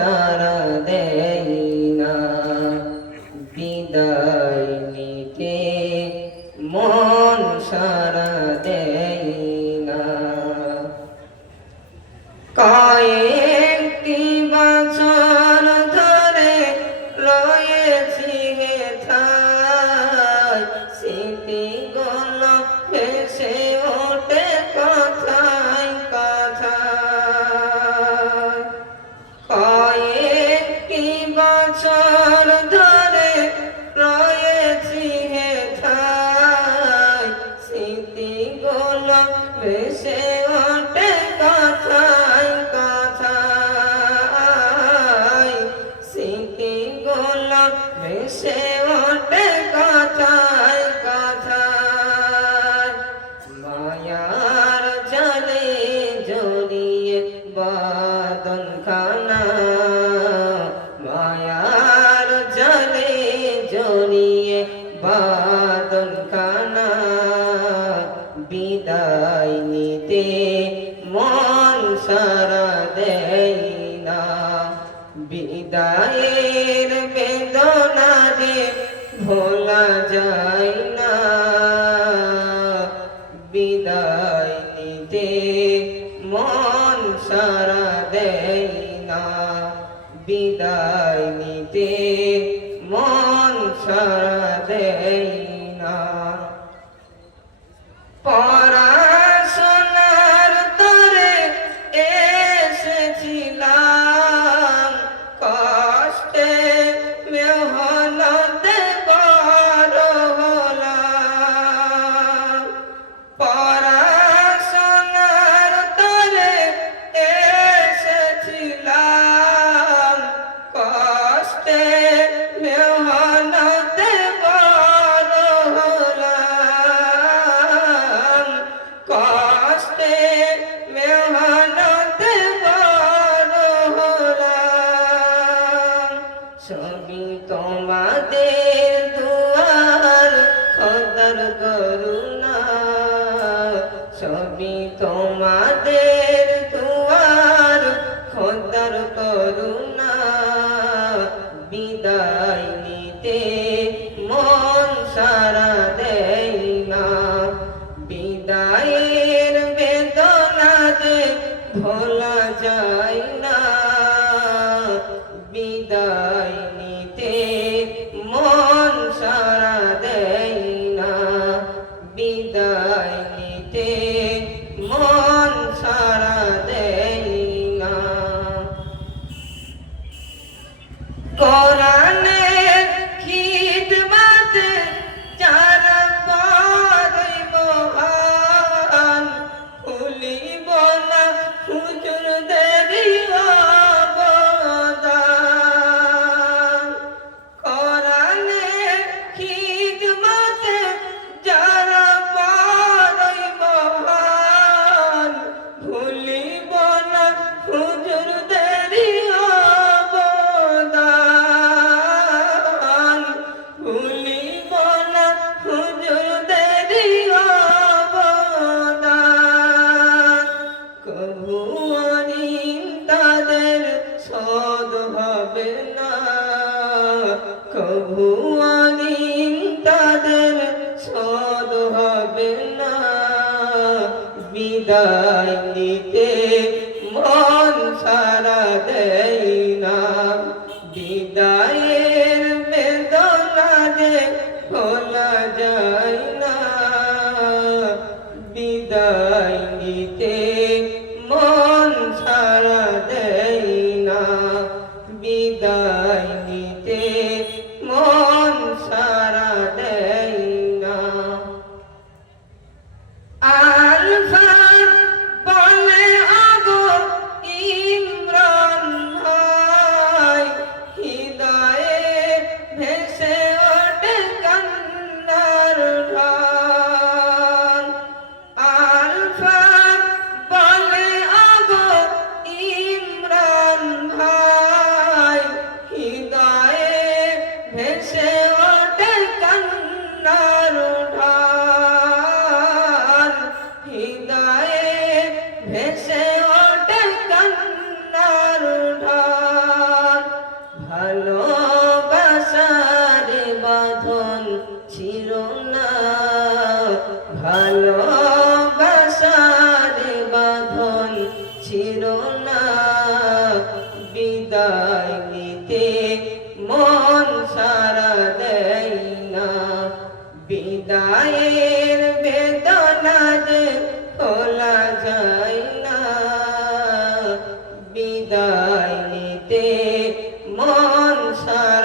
الإنسان সবই তোমাদের إِلَّا সারা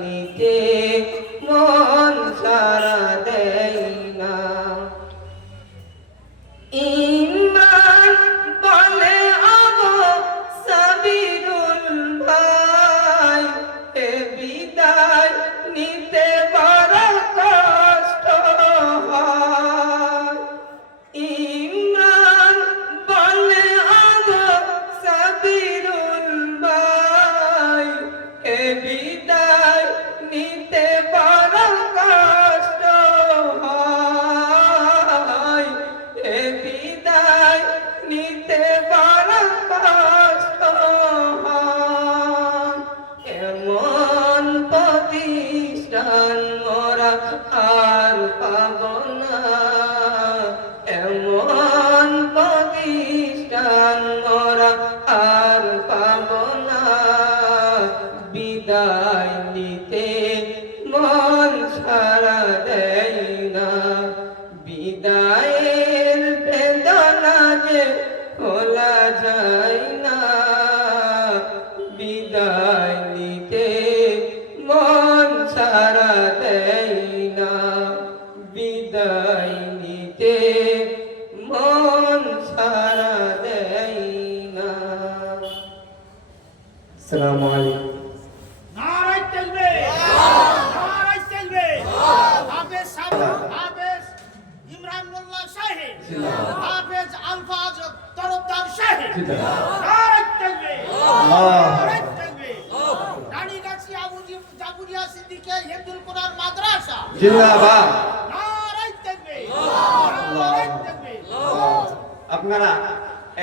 নিতে আসসালামু আলাইকুম। নারায় চলবে নারায় চলবে হাফেজ সাহেব হাফেজ ইমরান মোল্লা সাহেব হাফেজ আলফাজ তরফদার সাহেব নারায় চলবে নারায় চলবে রানীগাছি আবুজি জাগুরিয়া সিদ্দিকে হিন্দুল কোরআন মাদ্রাসা। জিন্দাবাদ। চলবে চলবে আপনারা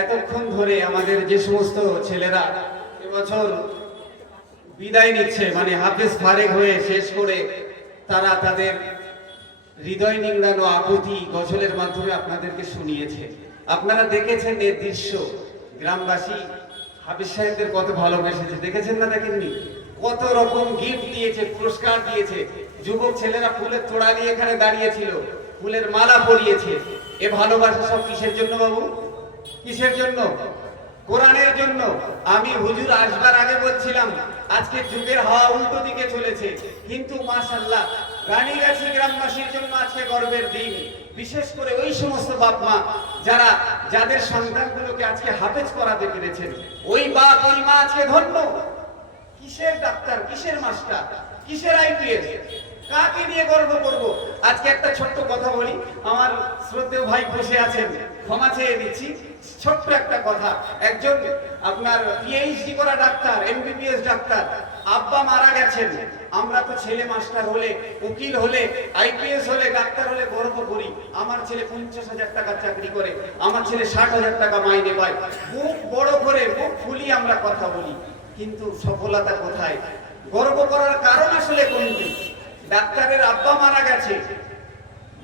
এতক্ষণ ধরে আমাদের যে সমস্ত ছেলেরা এবছর বিদায় নিচ্ছে মানে হাফেজ ফারেক হয়ে শেষ করে তারা তাদের হৃদয় নিংড়ানো আকুতি গজলের মাধ্যমে আপনাদেরকে শুনিয়েছে। আপনারা দেখেছেন এর দৃশ্য, গ্রামবাসী হাফিজ সাহেবদের কত ভালোবেসেছে, দেখেছেন না দেখেননি? কত রকম গিফট দিয়েছে, পুরস্কার দিয়েছে। যুবক ছেলেরা ফুলের তোড়া নিয়ে এখানে দাঁড়িয়েছিল, ফুলের মালা পরিয়েছে এ ভালোবাসা সব কিসের জন্য বাবু? কিসের জন্য? কোরআনের জন্য আমি হুজুর আসবার আগে বলছিলাম, আজকে যুগের হাওয়া উল্টো দিকে চলেছে। কিন্তু মাশাল্লাহ রানীগাছি গ্রামবাসীর জন্য আজকে গর্বের দিন। বিশেষ করে ওই সমস্ত বাপ মা যারা, যাদের সন্তানগুলোকে আজকে হাফেজ করাতে পেরেছেন, ওই বাপ, ওই মা আজকে ধন্য। কিসের ডাক্তার, কিসের মাস্টার, কিসের আইপিএস কাকে নিয়ে গর্ব করব? আজকে একটা ছোট্ট কথা বলি। আমার শ্রদ্ধেয় ভাই বসে আছেন, ক্ষমা চেয়ে দিচ্ছি ছোট্ট একটা কথা, একজন আপনার পিএইচডি করা ডাক্তার এমবিবিএস ডাক্তার, আব্বা মারা গেছেন। আমরা তো ছেলে মাস্টার হলে, উকিল হলে আইপিএস হলে, ডাক্তার হলে গর্ব করি। আমার ছেলে পঞ্চাশ হাজার টাকা চাকরি করে, আমার ছেলে ষাট হাজার টাকা মাইনে পায়। মুখ বড় করে মুখ ফুলি আমরা কথা বলি, কিন্তু সফলতা কোথায়? গর্ব করার কারণ আসলে কোনটি? ডাক্তারের আব্বা মারা গেছে।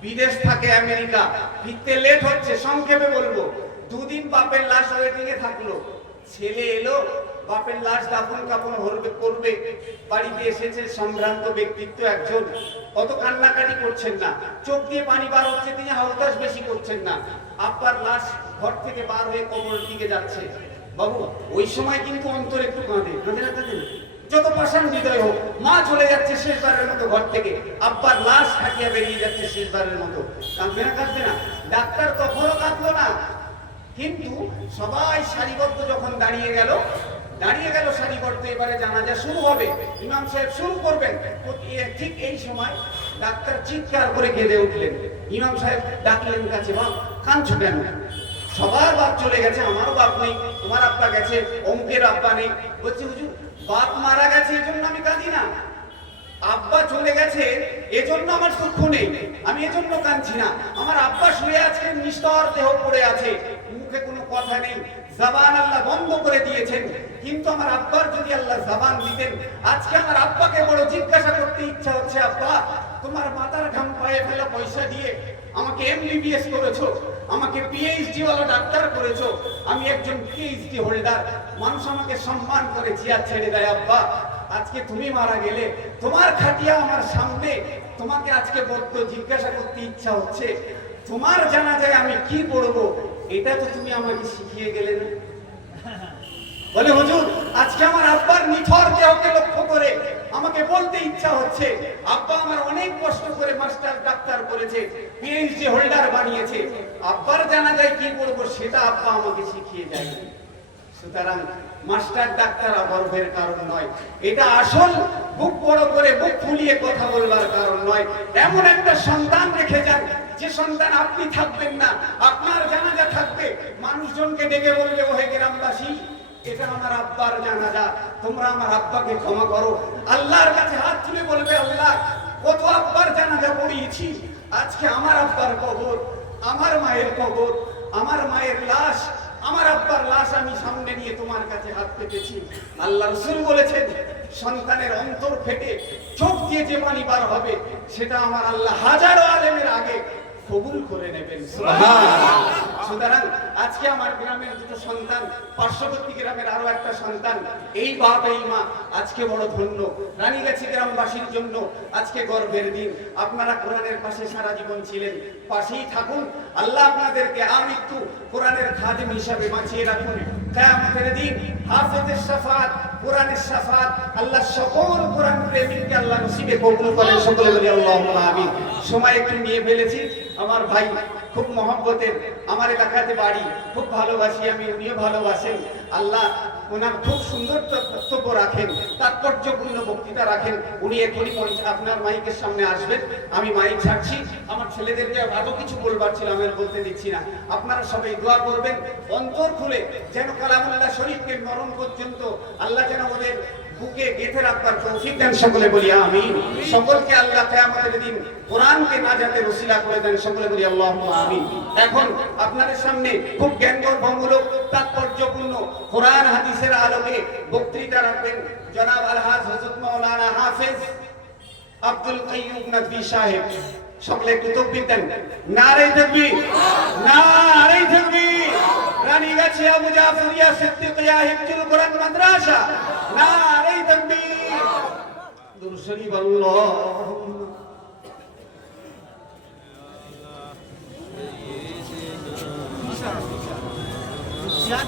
বিদেশ থাকে আমেরিকা। ফিরতে লেট হচ্ছে, সংক্ষেপে বলব। দুদিন বাপের লাশ ওয়েটিং এ থাকল। ছেলে এলো, বাপের লাশ দাফন কাপন হরবে করবে। বাড়িতে এসেছে সম্ভ্রান্ত ব্যক্তিত্ব একজন। অত কান্নাকাটি করছেন না। চোখ দিয়ে পানি বার হচ্ছে, তিনি হতাশ বেশি করছেন না। আব্বার লাশ ঘর থেকে বার হয়ে কবরের দিকে যাচ্ছে। বাবু, ওই সময় কিন্তু অন্তর একটু কাঁদে। কাঁদে না, কাঁদে? যত পাষাণ হৃদয় হোক, মা চলে যাচ্ছে শেষবারের মতো ঘর থেকে। আব্বার লাশ হাঁটিয়া বেরিয়ে যাচ্ছে শেষবারের মতো। কাঁদবে না কাঁদবে না। ডাক্তার তখনও কাঁদলো না। কিন্তু সবাই সারিবদ্ধ যখন দাঁড়িয়ে গেল দাঁড়িয়ে গেল সারিবদ্ধ, এবারে জানাজা শুরু হবে। ইমাম সাহেব শুরু করবেন। ঠিক এই সময় ডাক্তার চিৎকার করে কেঁদে উঠলেন। ইমাম সাহেব ডাকলেন কাছে, বাপ, কাঁদছো কেন? সবার বাপ চলে গেছে, আমারও বাপ নেই। তোমার আব্বা গেছে অঙ্কের আব্বা নেই। বলছি, হুজুর বাপ মারা গেছে, এজন্য আমি কাঁদি না। আব্বা চলে গেছে, এজন্য আমার দুঃখ নেই। আমি এজন্য কাঁদছি না। আমার আব্বা শুয়ে আছেন নিস্তর দেহ পড়ে আছে। মুখে কোনো কথা নেই। জবান আল্লাহ বন্ধ করে দিয়েছেন। কিন্তু আমার আব্বার যদি আল্লাহ জবান দিতেন, আজকে আমার আব্বাকে বড় জিজ্ঞাসা করতে ইচ্ছা হচ্ছে, আব্বা, তোমার মাথার ঘাম পায়ে ফেলা পয়সা দিয়ে আমাকে এমবিবিএস করেছ? আমাকে পিএইচডি ওয়ালা ডাক্তার করেছ। আমি একজন পিএইচডি হোল্ডার মানুষ আমাকে সম্মান করে, চেয়ার ছেড়ে দেয়, আব্বা। আজকে তুমি মারা গেলে, তোমার খাটিয়া আমার সামনে তোমাকে আজকে বড্ড জিজ্ঞাসা করতে ইচ্ছা হচ্ছে। তোমার জানা যায় আমি কি পড়ব, এটা তো তুমি আমাকে শিখিয়ে গেলে বলে, হুজুর, আজকে আমার আব্বার নিথর দেহকে লক্ষ্য করে আমাকে বলতে ইচ্ছা হচ্ছে, আব্বা আমার অনেক কষ্ট করে মাস্টার, ডাক্তার করেছে পিএইচডি হোল্ডার বানিয়েছে। আব্বার জানা যায় কি করব সেটা আব্বা আমাকে শিখিয়ে যায় সুতরাং মাস্টার, ডাক্তার অগর্বের কারণ নয়। এটা আসল, বুক বড় করে বুক ফুলিয়ে কথা বলবার কারণ নয়। এমন একটা সন্তান রেখে যান, যে সন্তান আপনি থাকবেন না, আপনার জানাজা থাকবে। মানুষজনকে ডেকে বলবে, ওহে গ্রামবাসী এটা আমার আব্বার জানাজা। তোমরা আমার আব্বাকে ক্ষমা করো। আল্লাহর কাছে হাত তুলে বলবে, আল্লাহ, কত আব্বার জানাজা পড়িয়েছি। আজকে আমার আব্বার কবর, আমার মায়ের কবর, আমার মায়ের লাশ, আমার আব্বার লাশ আমি সামনে নিয়ে তোমার কাছে হাত পেতেছি। আল্লাহ রসুল বলেছেন, সন্তানের অন্তর ফেটে চোখ দিয়ে যে পানি বার হবে, সেটা আমার আল্লাহ হাজারো আলেমের আগে কবুল করে নেবেন। সুতরাং আজকে আমার গ্রামের দুটো সন্তান, পার্শ্ববর্তী গ্রামের আরও একটা সন্তান, এই বাপ, এই মা আজকে বড় ধন্য। রানীগাছি গ্রামবাসীর জন্য আজকে গর্বের দিন। আপনারা কোরআনের পাশে সারা জীবন ছিলেন, পাশেই থাকুন। আল্লাহ আপনাদেরকে আমৃত্যু কোরআনের খাদিম হিসাবে বাঁচিয়ে রাখুন। কিয়ামতের দিন হাফেজের শাফাত কোরআনের শাফাত আল্লাহ সকল কোরআন প্রেমিককে আল্লাহ নসিবে কবুল করেন। সকলে বলি আল্লাহুম্মা আমিন। সময় একটু নিয়ে ফেলেছি। আমার ভাই খুব মহব্বতের, আমার এলাকাতে বাড়ি, খুব ভালোবাসি আমি, উনিও ভালোবাসেন। আল্লাহ ওনার খুব সুন্দর বক্তব্য রাখেন, তাৎপর্যপূর্ণ বক্তৃতা রাখেন। উনি এখনই আপনার মাইকের সামনে আসবেন, আমি মাইক ছাড়ছি, আমার ছেলেদেরকে আরও কিছু বলবার ছিল, আমি বলতে দিচ্ছি না। আপনারা সবাই দোয়া করবেন, অন্তর খুলে, যেন কালামুল্লাহ শরীফকে মরণ পর্যন্ত আল্লাহ যেন ওদের বুকে গেঁথে রাখবার তৌফিক দেন সকলে বলি আমিন। সকলকে আল্লাহ কিয়ামতের দিন কোরআনকে না যাতে রসিলা করে দেন, সকলে বলি আল্লাহ আমিন। এখন আপনাদের সামনে খুব জ্ঞানগর্ভমূলক, তাৎপর্যপূর্ণ কোরআন হাদিসের আলোকে বক্তৃতা রাখবেন জনাব আলহাজ হযরত মাওলানা হাফেজ আব্দুল কাইয়ুম নদভী সাহেব। সকলে একটু তকবীর দেন। নারে তাকবীর। নারে তাকবীর। রানীগাছি আবু জাফরিয়া সিদ্দিকিয়া হিফজুল কোরআন মাদ্রাসা নারে তাকবীর দুরূদ শরীফ আল্লাহুম্মা চেয়ার